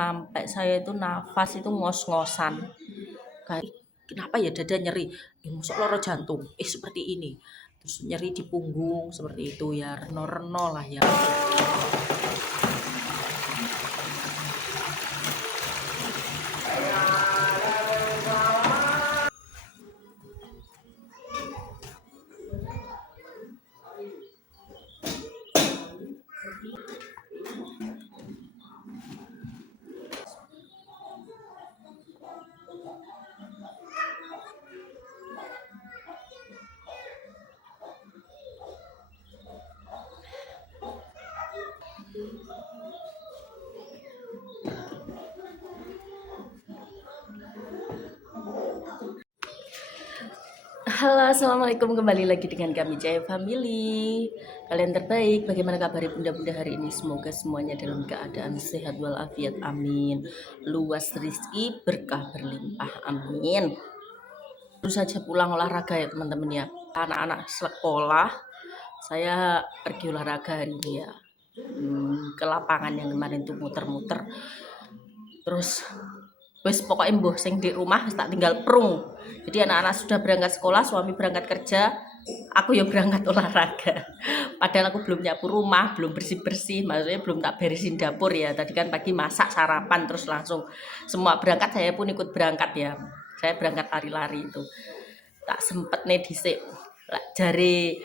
Sampai saya itu nafas itu ngos-ngosan. Kayak, kenapa ya dada nyeri? Masuk loro jantung. Seperti ini. Terus nyeri di punggung seperti itu ya, reno-reno lah ya. Halo, assalamualaikum, kembali lagi dengan kami Jaya Family. Kalian terbaik, bagaimana kabar bunda-bunda hari ini? Semoga semuanya dalam keadaan sehat walafiat, amin. Luas rezeki, berkah berlimpah, amin. Baru saja pulang olahraga ya teman-teman ya. Anak-anak sekolah, saya pergi olahraga hari ini ya. Ke lapangan yang kemarin tuh muter-muter. Terus wes pokoknya mbuh sing di rumah tak tinggal prung. Jadi anak-anak sudah berangkat sekolah, suami berangkat kerja, aku ya berangkat olahraga. Padahal aku belum nyapu rumah, belum bersih-bersih, maksudnya belum tak beresin dapur ya. Tadi kan pagi masak sarapan terus langsung semua berangkat, saya pun ikut berangkat ya. Saya berangkat lari-lari itu. Tak sempet nih dhisik. Jari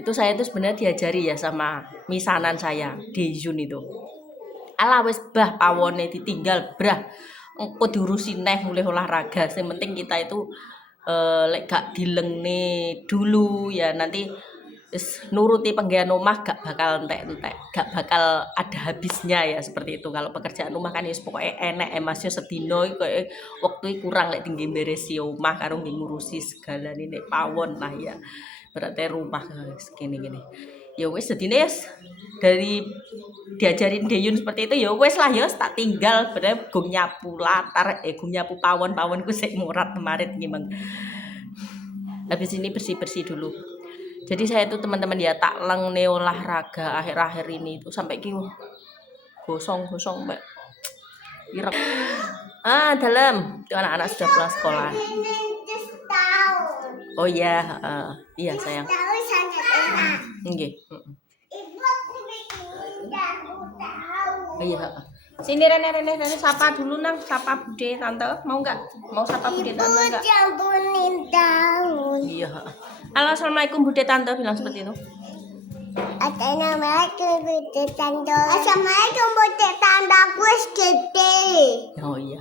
itu saya itu sebenarnya diajari ya sama misanan saya, Deyun itu. Ala wis bah pawone ditinggal brah. Engko diurusi neh mulai olahraga. Yang penting kita itu lek gak dilengne dulu ya nanti nuruti penggawean omah gak bakal entek-entek, gak bakal ada habisnya ya seperti itu. Kalau pekerjaan rumah kan ya pokoknya enek Mas yo sedino koyo wektu kurang lek tinggi beresi omah karo ngurusi segala nek pawon lah ya. Berarti rumah segini-gini. Ya wis sedine dari diajarin Deyun seperti itu ya wes lah ya tak tinggal bener gung nyapu latar gung nyapu pawon-pawonku sik murat kemarin gimana. Habis ini bersih-bersih dulu. Jadi saya itu teman-teman ya tak lengne olahraga akhir-akhir ini itu sampai ki gosong-gosong mbak irek. Dalam itu anak-anak sudah pulang sekolah. Oh iya, iya sayang. Nggih. Oh iya. Sini Rene sapa dulu nang, sapa bude tante. Mau nggak? Mau sapa bude tante nggak? Iya. Halo, assalamualaikum bude tante, bilang seperti itu. Assalamualaikum bude tante. Assalamualaikum bude tante, aku gede. Oh iya.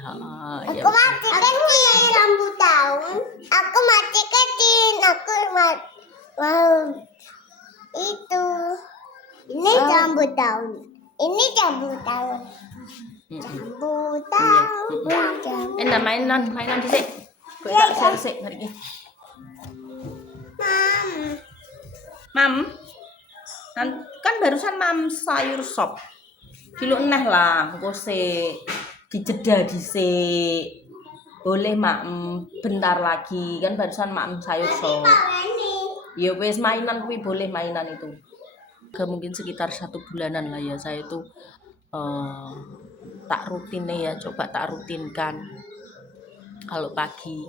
Aku masih kecil rambut tahun. Aku masih kecil. Aku mau itu. Ini rambut tahun. Ini rambut tahun. Rambut tahun. Enak mainan di sini. Kau tak selesai hari ini. Mam. Kan barusan mam sayur sop. Kilo eneh lah, engko sik dijeda dhisik. Boleh mak bentar lagi kan barusan mak sayur sop. Ya wes mainan kuwi boleh mainan itu. Mungkin sekitar 1 bulanan lah ya saya itu tak rutin ya, coba tak rutinkan. Kalau pagi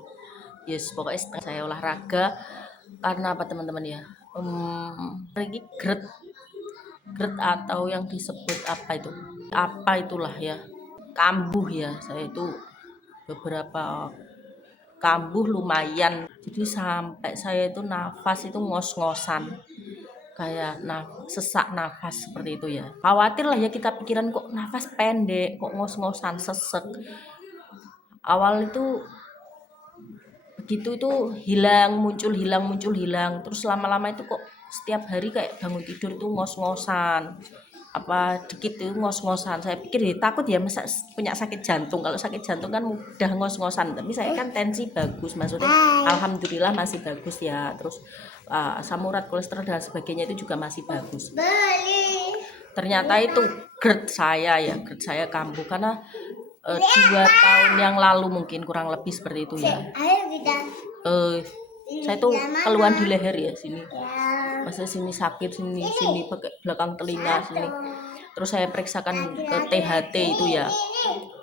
yes pokoknya saya olahraga karena apa teman-teman ya. Lagi gret atau yang disebut apa itulah ya, kambuh ya, saya itu beberapa kambuh lumayan, jadi sampai saya itu nafas itu ngos-ngosan kayak sesak nafas seperti itu ya. Khawatir lah ya kita pikiran kok nafas pendek, kok ngos-ngosan sesek. Awal itu begitu itu hilang muncul terus lama-lama itu kok setiap hari kayak bangun tidur itu ngos-ngosan, apa dikit itu ngos-ngosan. Saya pikir ya takut ya masa punya sakit jantung, kalau sakit jantung kan mudah ngos-ngosan, tapi saya kan tensi bagus maksudnya alhamdulillah masih bagus ya, terus asam urat, kolesterol dan sebagainya itu juga masih bagus. Ternyata itu GERD saya kambuh karena 2 tahun yang lalu mungkin kurang lebih seperti itu ya. Saya tuh keluhan di leher ya sini, masa sini sakit, sini pakai belakang telinga sini. terus saya periksakan ke THT itu ya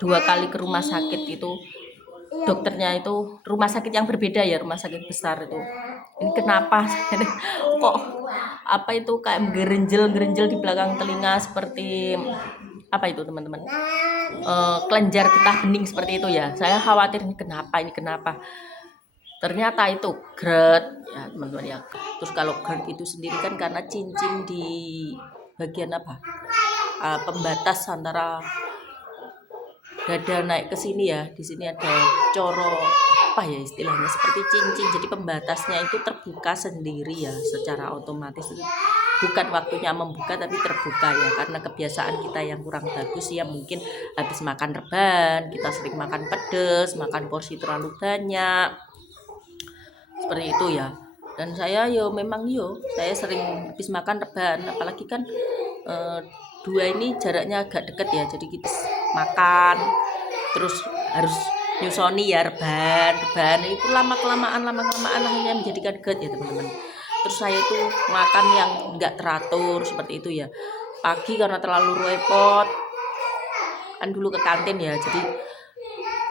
2 kali ke rumah sakit itu, dokternya itu rumah sakit yang berbeda ya, rumah sakit besar itu. Ini kenapa kok apa itu kayak gerenjel di belakang telinga seperti apa itu teman-teman, kelenjar getah bening seperti itu ya. Saya khawatir ini kenapa. Ternyata itu GERD ya teman-teman ya. Terus kalau GERD itu sendiri kan karena cincin di bagian apa, pembatas antara dada naik ke sini ya, di sini ada coro apa ya istilahnya, seperti cincin, jadi pembatasnya itu terbuka sendiri ya, secara otomatis itu bukan waktunya membuka tapi terbuka ya, karena kebiasaan kita yang kurang bagus ya, mungkin habis makan reban kita sering makan pedas, makan porsi terlalu banyak seperti itu ya. Dan saya saya sering habis makan reban, apalagi kan dua ini jaraknya agak dekat ya, jadi kita makan terus harus nyusoni ya reban itu lama kelamaan akhirnya menjadikan GERD ya teman-teman. Terus saya itu makan yang enggak teratur seperti itu ya, pagi karena terlalu repot kan dulu ke kantin ya, jadi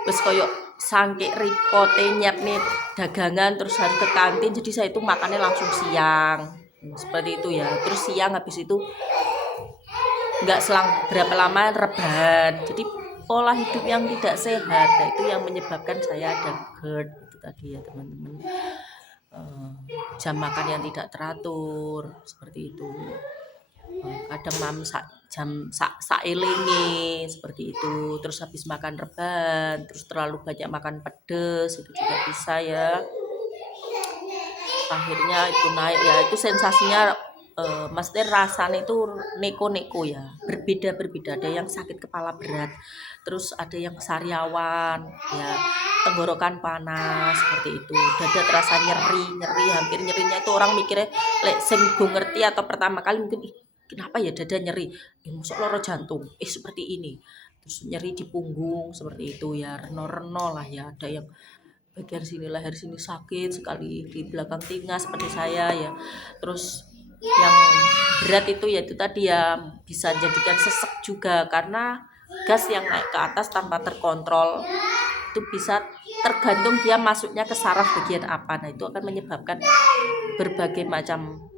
terus koyok sangke ripote nyiap nih dagangan terus harus ke kantin, jadi saya itu makannya langsung siang seperti itu ya. Terus siang habis itu nggak selang berapa lama rebahan, jadi pola hidup yang tidak sehat, nah itu yang menyebabkan saya ada GERD itu tadi ya teman-teman. Jam makan yang tidak teratur seperti itu, kadang mam jam saelinge seperti itu, terus habis makan reban, terus terlalu banyak makan pedes itu juga bisa ya, akhirnya itu naik ya. Itu sensasinya maksudnya rasanya itu neko-neko ya, berbeda-berbeda, ada yang sakit kepala berat, terus ada yang sariawan ya, tenggorokan panas seperti itu, dada terasa nyeri hampir nyerinya itu orang mikirnya lek sing go ngerti atau pertama kali mungkin kenapa ya dada nyeri, masuk loro jantung seperti ini. Terus nyeri di punggung seperti itu ya, reno-reno lah ya, ada yang bagian sini leher sini sakit sekali, di belakang telinga seperti saya ya. Terus yang berat itu ya itu tadi ya, bisa jadikan sesek juga karena gas yang naik ke atas tanpa terkontrol itu bisa tergantung dia masuknya ke saraf bagian apa, nah itu akan menyebabkan berbagai macam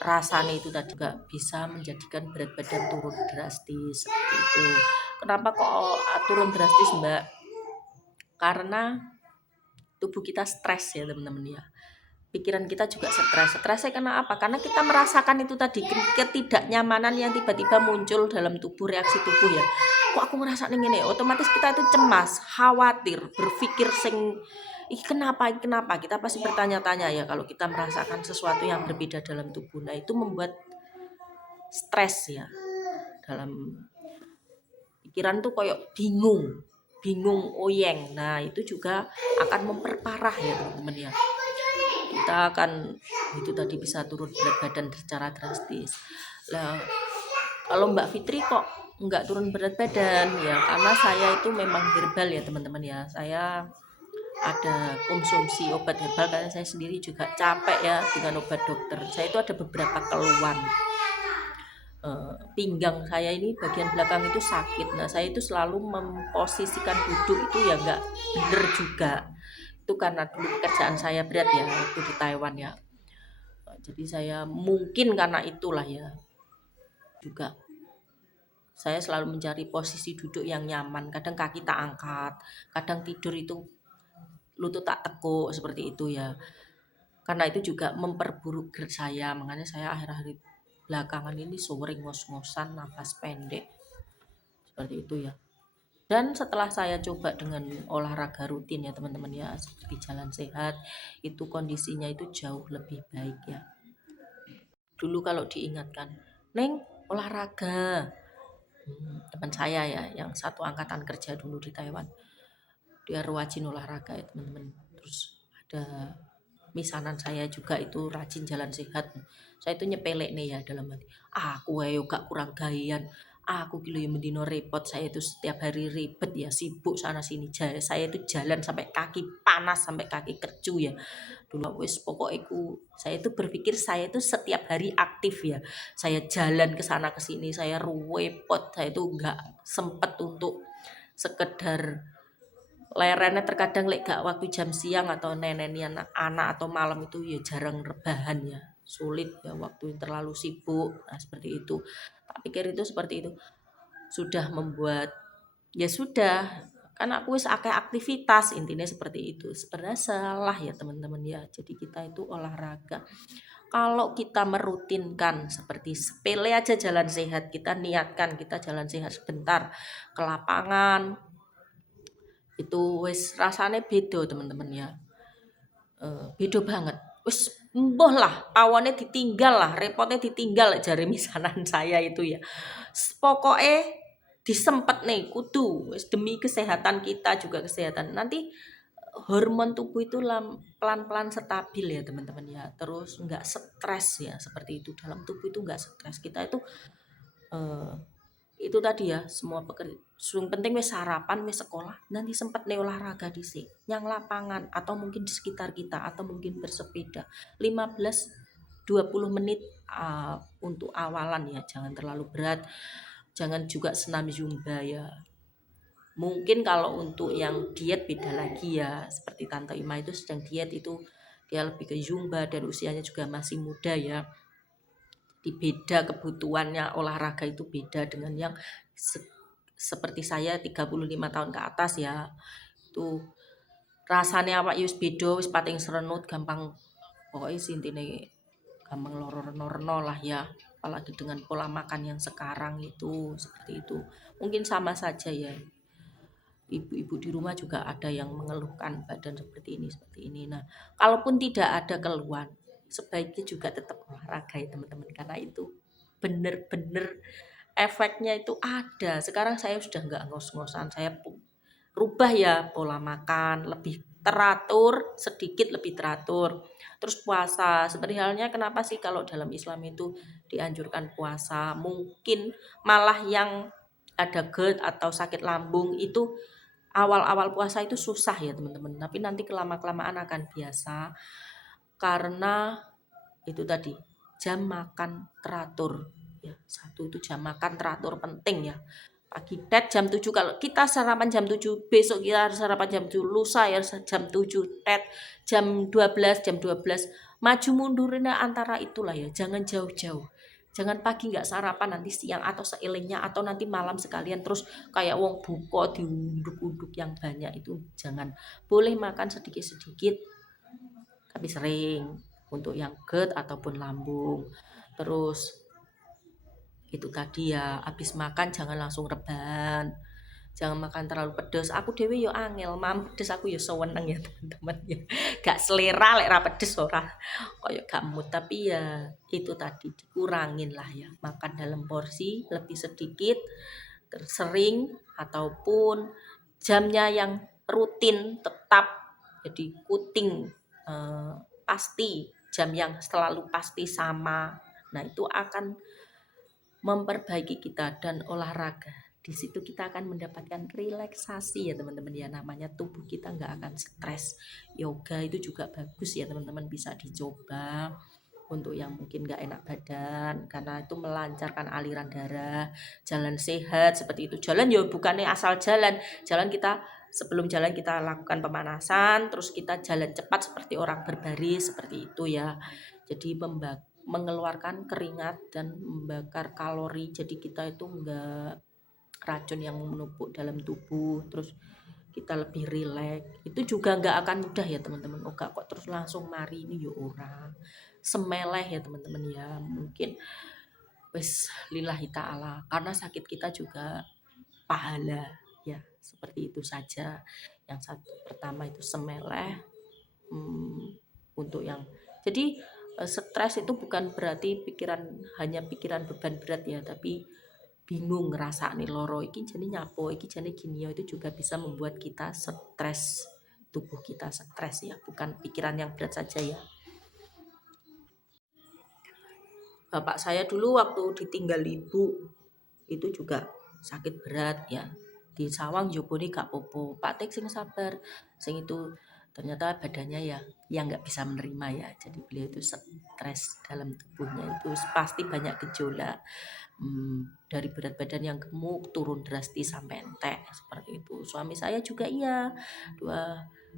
rasanya itu tadi juga bisa menjadikan berat badan turun drastis seperti itu. Kenapa kok turun drastis Mbak? Karena tubuh kita stres ya teman-teman ya, pikiran kita juga stresnya karena apa? Karena kita merasakan itu tadi ketidaknyamanan yang tiba-tiba muncul dalam tubuh, reaksi tubuh ya, kok aku ngerasa ini, otomatis kita itu cemas, khawatir, berpikir kenapa kita pasti bertanya-tanya ya kalau kita merasakan sesuatu yang berbeda dalam tubuh. Nah itu membuat stres ya, dalam pikiran tuh kayak bingung oyeng. Nah itu juga akan memperparah ya teman-teman ya, kita akan itu tadi bisa turun berat badan secara drastis. Lah kalau Mbak Fitri kok enggak turun berat badan ya, karena saya itu memang herbal ya teman-teman ya, saya ada konsumsi obat herbal karena saya sendiri juga capek ya dengan obat dokter. Saya itu ada beberapa keluhan, pinggang saya ini bagian belakang itu sakit. Nah saya itu selalu memposisikan duduk itu ya enggak bener juga, itu karena dulu pekerjaan saya berat ya waktu di Taiwan ya, jadi saya mungkin karena itulah ya juga saya selalu mencari posisi duduk yang nyaman, kadang kaki tak angkat, kadang tidur itu lutut tak tekuk seperti itu ya, karena itu juga memperburuk GERD saya, makanya saya akhir-akhir belakangan ini sering ngos-ngosan, nafas pendek seperti itu ya. Dan setelah saya coba dengan olahraga rutin ya teman-teman ya, seperti jalan sehat, itu kondisinya itu jauh lebih baik ya. Dulu kalau diingatkan, Neng olahraga, teman saya ya yang satu angkatan kerja dulu di Taiwan, dia rajin olahraga ya teman-teman. Terus ada misanan saya juga itu rajin jalan sehat, saya itu nyepelek nih ya dalam hati, aku ayo gak kurang gajian, Aku gitu ya mendino repot, saya itu setiap hari ribet ya, sibuk sana sini. Saya itu jalan sampai kaki panas, sampai kaki kecu ya. Dulu wis pokoknya saya itu berpikir saya itu setiap hari aktif ya. Saya jalan ke sana ke sini, saya repot, saya itu nggak sempet untuk sekedar lerene terkadang lek gak waktu jam siang atau neneni anak atau malam itu ya jarang rebahan ya, sulit ya waktu yang terlalu sibuk. Nah seperti itu, tak pikir itu seperti itu sudah membuat ya sudah, kan aku wis akeh aktivitas, intinya seperti itu. Sebenarnya salah ya teman-teman ya, jadi kita itu olahraga kalau kita merutinkan seperti sepele aja jalan sehat, kita niatkan kita jalan sehat sebentar ke lapangan, itu wis rasanya beda teman-teman ya. Beda banget. Wis mbuh lah, pawone ditinggal lah, repotnya ditinggal jare misanan saya itu ya. Pokoknya disempet nih kudu wis demi kesehatan kita juga kesehatan. Nanti hormon tubuh itu pelan-pelan stabil ya teman-teman ya. Terus enggak stres ya seperti itu. Dalam tubuh itu enggak stres. Kita eh, itu tadi ya semua pekerjaan penting wis sarapan wis sekolah nanti sempat nih olahraga dhisik yang lapangan atau mungkin di sekitar kita atau mungkin bersepeda 15-20 menit untuk awalan ya, jangan terlalu berat, jangan juga senam zumba ya. Mungkin kalau untuk yang diet beda lagi ya, seperti Tante Ima itu sedang diet, itu dia lebih ke zumba dan usianya juga masih muda ya. Di beda kebutuhannya olahraga itu beda dengan yang seperti saya 35 tahun ke atas ya. Itu rasanya apa yus beda, wis pating serenut, gampang pokoknya intine gampang loro-reno lah ya. Apalagi dengan pola makan yang sekarang itu seperti itu. Mungkin sama saja ya. Ibu-ibu di rumah juga ada yang mengeluhkan badan seperti ini. Nah, kalaupun tidak ada keluhan, sebaiknya juga tetap olahraga ya teman-teman, karena itu bener-bener efeknya itu ada. Sekarang saya sudah nggak ngos-ngosan, saya rubah ya pola makan, lebih teratur, sedikit lebih teratur. Terus puasa, seperti halnya kenapa sih kalau dalam Islam itu dianjurkan puasa? Mungkin malah yang ada GERD atau sakit lambung itu awal-awal puasa itu susah ya teman-teman, tapi nanti kelama-kelamaan akan biasa karena itu tadi jam makan teratur ya. Satu itu jam makan teratur penting ya. Pagi tet jam 7, kalau kita sarapan jam 7, besok kita harus sarapan jam 7, lusa ya jam 7, tet jam 12, maju mundurnya antara itulah ya, jangan jauh-jauh. Jangan pagi nggak sarapan, nanti siang atau seelingnya atau nanti malam sekalian terus kayak wong buko diunduk-unduk yang banyak, itu jangan. Boleh makan sedikit-sedikit tapi sering untuk yang GERD ataupun lambung. Terus itu tadi ya, habis makan jangan langsung rebahan. Jangan makan terlalu pedes. Aku dewe yo angel, pedes aku yo seneng ya teman-teman ya. Gak selera lek ra pedes ora. Koyo gak mood, tapi ya itu tadi dikurangin lah ya. Makan dalam porsi lebih sedikit, sering ataupun jamnya yang rutin tetap, jadi kuting, pasti jam yang selalu pasti sama. Nah, itu akan memperbaiki kita. Dan olahraga di situ kita akan mendapatkan relaksasi ya teman-teman ya, namanya tubuh kita nggak akan stres. Yoga itu juga bagus ya teman-teman, bisa dicoba untuk yang mungkin nggak enak badan karena itu melancarkan aliran darah. Jalan sehat seperti itu, jalan ya bukannya asal jalan, kita sebelum jalan kita lakukan pemanasan, terus kita jalan cepat seperti orang berbaris seperti itu ya. Jadi mengeluarkan keringat dan membakar kalori, jadi kita itu enggak racun yang menumpuk dalam tubuh, terus kita lebih rileks. Itu juga enggak akan mudah ya teman-teman. Enggak kok terus langsung mari ini ya orang semeleh ya teman-teman ya. Mungkin wis lillahi ta'ala, karena sakit kita juga pahala ya, seperti itu saja. Yang satu pertama itu semeleh, untuk yang jadi stres itu bukan berarti hanya pikiran beban berat ya, tapi bingung ngerasa nih loro iki jadi nyapo iki jadi gini ya, itu juga bisa membuat kita stres, tubuh kita stres ya, bukan pikiran yang berat saja ya. Bapak saya dulu waktu ditinggal ibu itu juga sakit berat ya. Di sawang jopone gak popo, Pak Tek sing sabar, sing itu ternyata badannya ya yang nggak bisa menerima ya. Jadi beliau itu stres dalam tubuhnya itu pasti banyak gejolak. Dari berat badan yang gemuk turun drastis sampai entek seperti itu. Suami saya juga iya,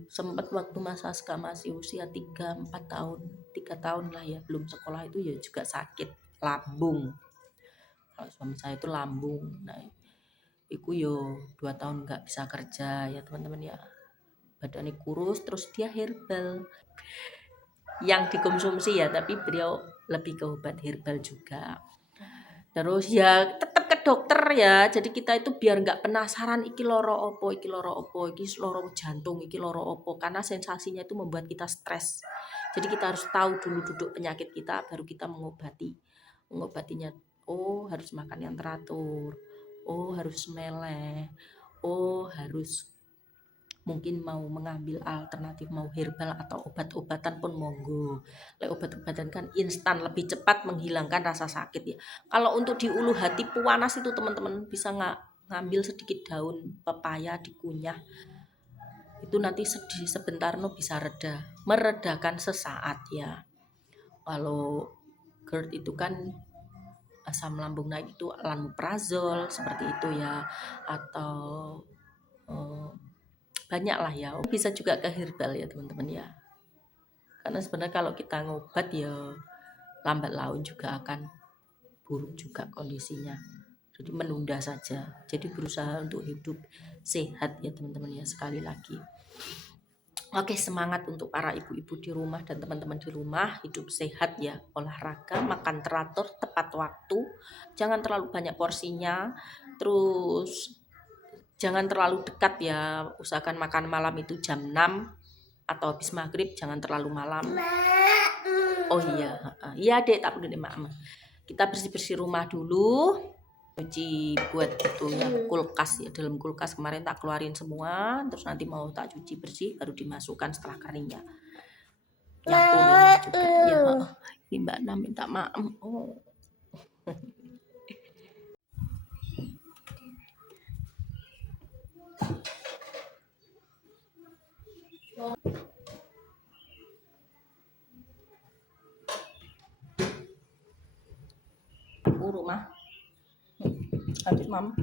sempat waktu masa masih usia 3-4 tahun, 3 tahun lah ya, belum sekolah itu ya juga sakit lambung. Kalau suami saya itu lambung, nah iku yo 2 tahun nggak bisa kerja ya teman-teman ya, badannya kurus, terus dia herbal yang dikonsumsi ya, tapi beliau lebih ke obat herbal juga. Terus ya tetap ke dokter ya, jadi kita itu biar nggak penasaran iki loro opo, iki loro jantung, iki loro opo, karena sensasinya itu membuat kita stres. Jadi kita harus tahu dulu duduk penyakit kita, baru kita mengobatinya. Oh harus makan yang teratur, oh harus meleh, oh harus mungkin mau mengambil alternatif, mau herbal atau obat-obatan pun monggo. Lek obat-obatan kan instan, lebih cepat menghilangkan rasa sakit ya. Kalau untuk di ulu hati puanas itu teman-teman bisa ngambil sedikit daun pepaya dikunyah. Itu nanti sebentar no bisa meredakan sesaat ya. Kalau GERD itu kan asam lambung naik itu lansoprazol seperti itu ya, atau banyak lah ya, bisa juga ke herbal ya teman-teman ya, karena sebenarnya kalau kita ngobat ya lambat laun juga akan buruk juga kondisinya, jadi menunda saja, jadi berusaha untuk hidup sehat ya teman-teman ya. Sekali lagi oke, semangat untuk para ibu-ibu di rumah dan teman-teman di rumah, hidup sehat ya, olahraga, makan teratur, tepat waktu, jangan terlalu banyak porsinya, terus jangan terlalu dekat ya, usahakan makan malam itu jam 6 atau habis maghrib, jangan terlalu malam. Oh iya dek, tak perlu deh mak. Kita bersih-bersih rumah dulu, cuci buat itunya kulkas ya, dalam kulkas kemarin tak keluarin semua, terus nanti mau tak cuci bersih baru dimasukkan setelah keringnya. Nyapu rumah juga ya. Ini Mbak Nam minta maaf. Oh. Rumah habis mam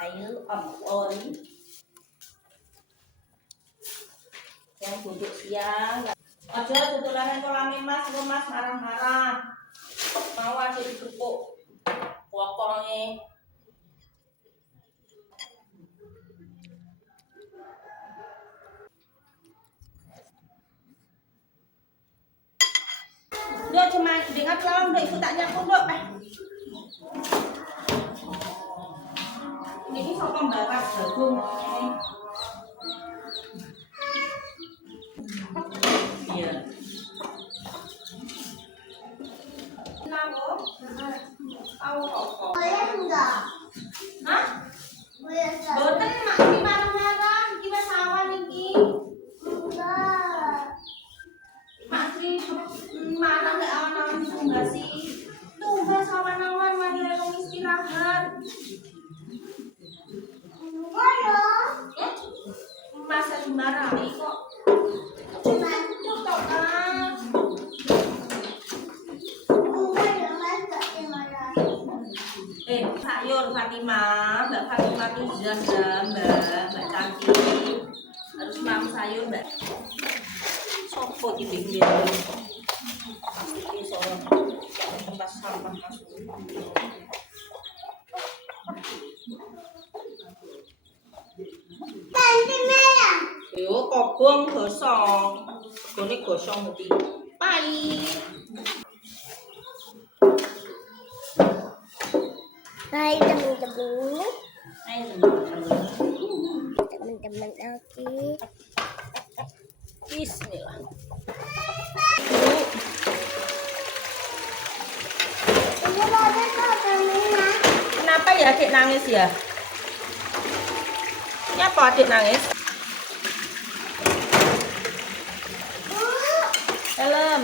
ayo oli yang duduk siang aja tutulanan kolame mas marah-marah mau aja digepuk pokoknya. Dok cuma dengar tolong dok, ibu tak nyapu dok. Ini sopong bakar jagung. Iya. Kenapa? Tahu kok. Boleh enggak? Hah? Boleh enggak? Boten mak iki marah-marah, iki wis awan iki. Enggak. Masih marah nek awan-awan tumbasi. Tumbas awan-awan mari aku istirahat. Enggak dong. Masa dimarahi kok. Cukup kan. Enggak dong, enggak dimarahin. Sayur Fatimah, Mbak Fatimah tuh Zahra, Mbak cantik. Harus mam sayur, Mbak. Sopo gitu ya. Pasti soal tempat sampah masuk. Tante merah. Yo kobong gosong. Gone gosong mesti. Pahit. Hai teman-teman. Hai teman-teman. Teman-teman aku. Bismillah. Ini ada kok temennya. Kenapa ya adik nangis ya? Nyapa adik nangis? Helm.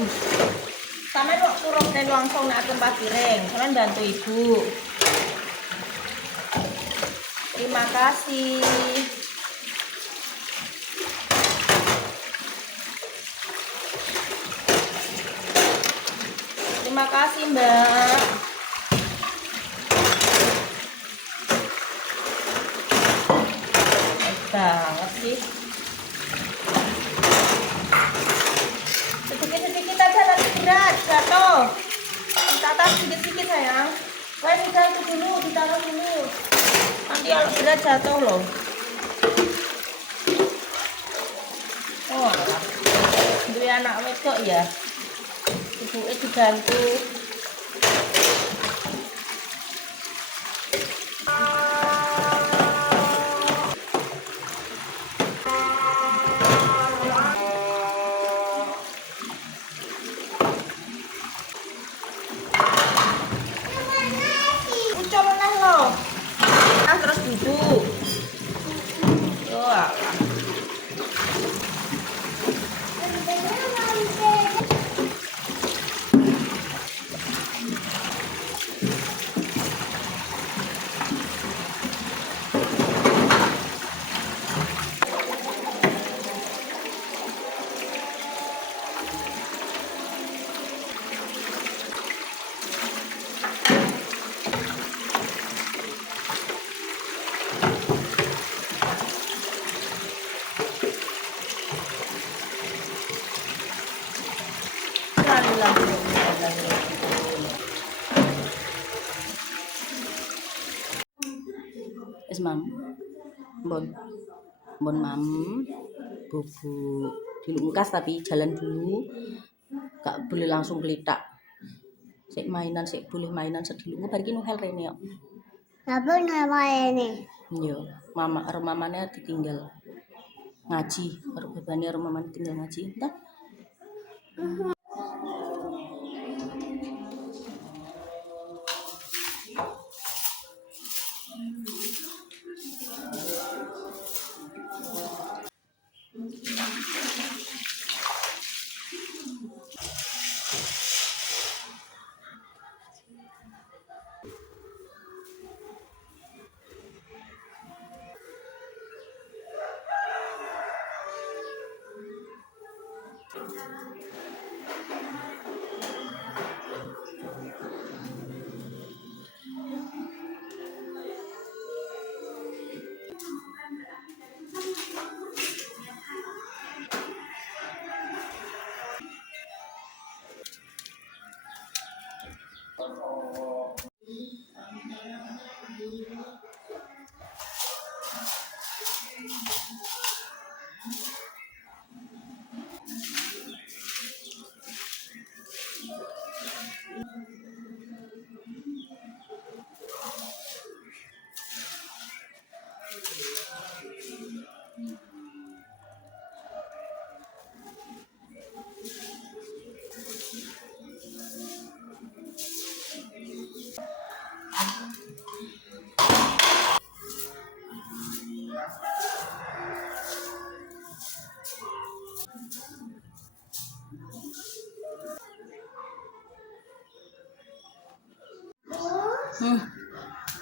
Sampeyan kok turun langsung nek tempat piring. Sampeyan bantu ibu. Terima kasih. Terima kasih, Mbak. Baik banget sih. Sedikit-sedikit aja nanti berat, jatuh. Kita atas sedikit-sedikit sayang. Wah, itu dulu, ditaruh dulu. Nanti kalau berat jatuh loh. Oh, alah. Dua anak wedok ya. Ibuke dibantu. Ucap meneh lo. Terus duduk. Yo, alah. Es mam, bon mam, bobo dilungkas tapi jalan dulu, gak boleh langsung geletak. Sik mainan, sik boleh mainan sedilungu bar iki nuhel rene kok. Apa nama ini? Iya, mama karo mamane ditinggal ngaji, karo babane karo mamane tinggal ngaji. Entah.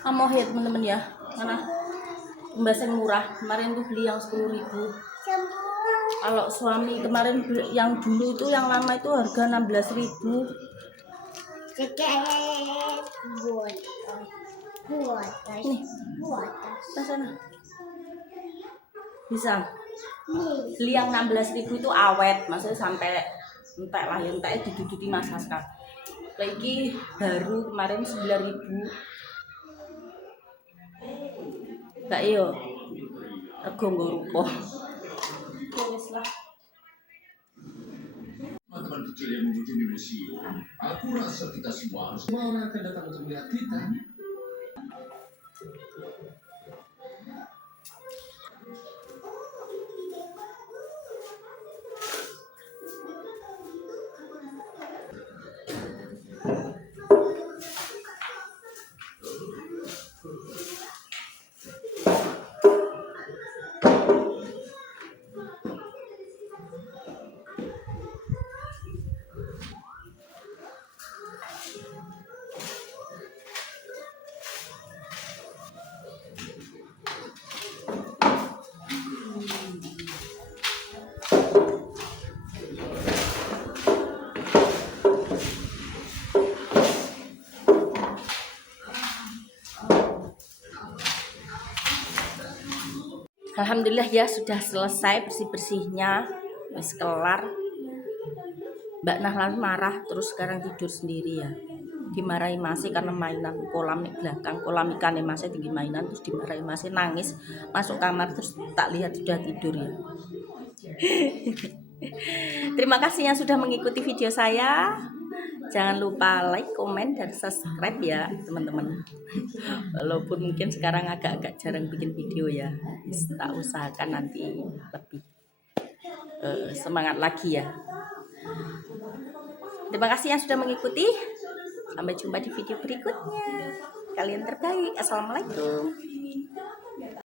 Amoh ya teman-teman ya, mana mbak yang murah kemarin tuh beli yang 10.000. Kalau suami kemarin yang dulu itu yang lama itu harga 16.000. Nih, ke sana. Bisa. Beli yang 16.000 itu awet, maksudnya sampai entek lah, yang entek diduduki Mas Haska. Lagi baru kemarin 9.000. Gak iyo, rego nggo rupa. Wis lah. Teman-teman kecil yang mengunjungi museum, aku rasa kita semua orang akan datang untuk melihat kita. Alhamdulillah ya sudah selesai bersih-bersihnya, wis kelar. Mbak Nahlan marah terus sekarang tidur sendiri ya. Dimarahi masih karena mainan kolam di belakang, kolam ikannya masih tinggi mainan, terus dimarahi masih nangis masuk kamar, terus tak lihat sudah tidur ya. Terima kasih yang sudah mengikuti video saya. Jangan lupa like, komen, dan subscribe ya teman-teman. Walaupun mungkin sekarang agak-agak jarang bikin video ya, tak usahakan nanti lebih semangat lagi ya. Terima kasih yang sudah mengikuti. Sampai jumpa di video berikutnya. Kalian terbaik. Assalamualaikum.